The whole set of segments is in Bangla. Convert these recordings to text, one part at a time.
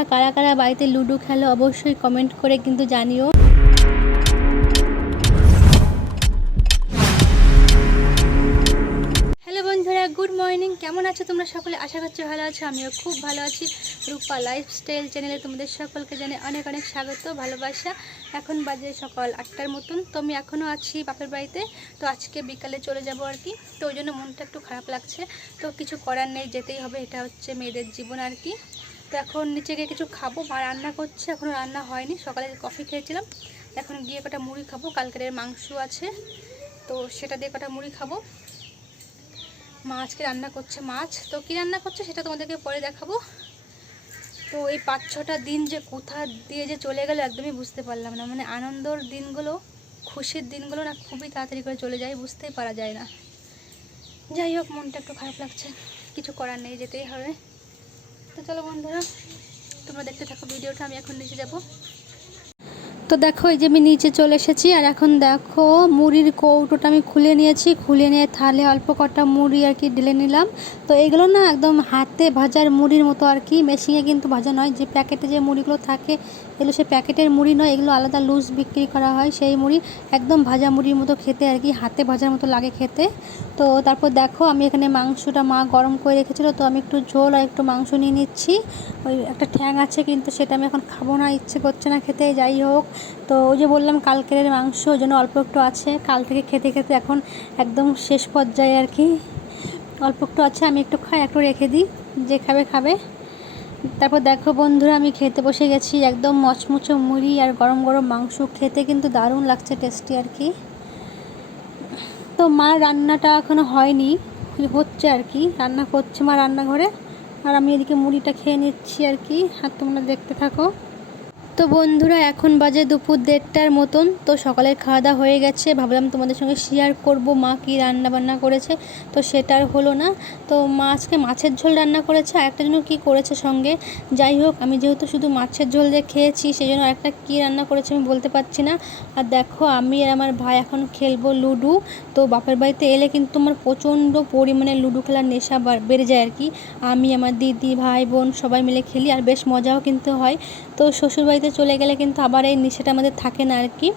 তোমরা কারা কারা বাড়িতে লুডো খেলো অবশ্যই কমেন্ট করে কিন্তু জানিও। হ্যালো বন্ধুরা, গুড মর্নিং। কেমন আছো তোমরা সকলে? আশা করছি ভালো আছো। আমিও খুব ভালো আছি। রূপা লাইফস্টাইল চ্যানেলে তোমাদের সকলকে জানাই অনেক অনেক স্বাগত, ভালোবাসা। এখন বাজে সকাল 8টার মতন। তো আমি এখনও আছি বাপের বাড়িতে। তো আজকে বিকালে চলে যাব আর কি। তো ওই জন্য মনটা একটু খারাপ লাগছে। তো কিছু করার নেই, যেতেই হবে, এটা হচ্ছে মেয়েদের জীবন আর কি। তো এখন নিচে গিয়ে কিছু খাবো। মা রান্না করছে, এখনও রান্না হয়নি। সকালে কফি খেয়েছিলাম, এখন গিয়ে কটা মুড়ি খাবো। কালকের মাংস আছে, তো সেটা দিয়ে কটা মুড়ি খাবো। মা আজকে রান্না করছে মাছ। তো কী রান্না করছে সেটা তোমাদেরকে পরে দেখাবো। তো এই 5-6টা দিন যে কোথা দিয়ে যে চলে গেল একদমই বুঝতে পারলাম না। মানে আনন্দর দিনগুলো, খুশির দিনগুলো না খুবই তাড়াতাড়ি করে চলে যায়, বুঝতেই পারা যায় না। যাই হোক, মনটা একটু খারাপ লাগছে, কিছু করার নেই, যেতেই হবে। তো চলো বন্ধুরা, তোমরা দেখতে থাকো ভিডিওটা। আমি এখন নিচে যাব। তো দেখো, এই যে আমি নিচে চলে এসেছি। আর এখন দেখো, মুড়ির কৌটোটা আমি খুলে নিয়েছি। খুলে নিয়ে থালে অল্প কটা মুড়ি আর কি ঢেলে নিলাম। তো এইগুলো না একদম হাতে ভাজার মুড়ির মতো আর কি, মেশিনে কিন্তু ভাজা নয়। যে প্যাকেটে যে মুড়িগুলো থাকে এগুলো সে প্যাকেটের মুড়ি নয়, এগুলো আলাদা লুজ বিক্রি করা হয় সেই মুড়ি। একদম ভাজা মুড়ির মতো খেতে আর কি, হাতে ভাজার মতো লাগে খেতে। তো তারপর দেখো, আমি এখানে মাংসটা মা গরম করে রেখেছিলো, তো আমি একটু ঝোল আর একটু মাংস নিয়ে নিচ্ছি। ওই একটা ঠ্যাং আছে, কিন্তু সেটা আমি এখন খাবো না, ইচ্ছে করছে না খেতে। যাই হোক, তো ওই যে বললাম কালকের মাংস, ওই জন্য অল্প একটু আছে। কাল থেকে খেতে খেতে এখন একদম শেষ পর্যায়ে আর কি, অল্প একটু আছে। আমি একটু খাই, একটু রেখে দিই, যে খাবে খাবে। তারপর দেখো বন্ধুরা, আমি খেতে বসে গেছি। একদম মচমুচো মুড়ি আর গরম গরম মাংস, খেতে কিন্তু দারুণ লাগছে, টেস্টি আর কি। তো মা রান্নাটা এখনও হয়নি, হচ্ছে আর কি, রান্না করছে মা রান্নাঘরে। আর আমি এদিকে মুড়িটা খেয়ে নিচ্ছি আর কি। আর তোমরা দেখতে থাকো। তো বন্ধুরা, এখন বাজে দুপুর 1:30টার মতন। তো সকালের খাওয়া দাওয়া হয়ে গেছে। ভাবলাম তোমাদের সঙ্গে শেয়ার করব মা কী রান্না বান্না করেছে, তো সেটা আর হলো না। তো মা আজকে মাছের ঝোল রান্না করেছে, আরেকটা জন্য কী করেছে সঙ্গে। যাই হোক, আমি যেহেতু শুধু মাছের ঝোল দিয়ে খেয়েছি, সেই জন্য আরেকটা কী রান্না করেছে আমি বলতে পারছি না। আর দেখো, আমি আর আমার ভাই এখন খেলবো লুডো। তো বাপের বাড়িতে এলে কিন্তু আমার প্রচণ্ড পরিমাণে লুডো খেলার নেশা বেড়ে যায় আর কি। আমি, আমার দিদি, ভাই, বোন সবাই মিলে খেলি, আর বেশ মজাও কিন্তু হয়। তো শ্বশুরবাড়িতে চলে গেলে কিন্তু আবার এই নেশাটা আমাদের থাকে না আর কি।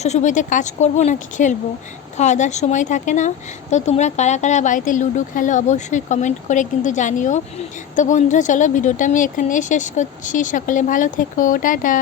শ্বশুরবাড়িতে কাজ করব নাকি খেলবো, খাওয়া দাওয়ার সময় থাকে না। তো তোমরা কারা কারা বাড়িতে লুডো খেলো অবশ্যই কমেন্ট করে কিন্তু জানিও। তো বন্ধুরা চলো, ভিডিওটা আমি এখানে শেষ করছি। সকলে ভালো থেকো, টাটা।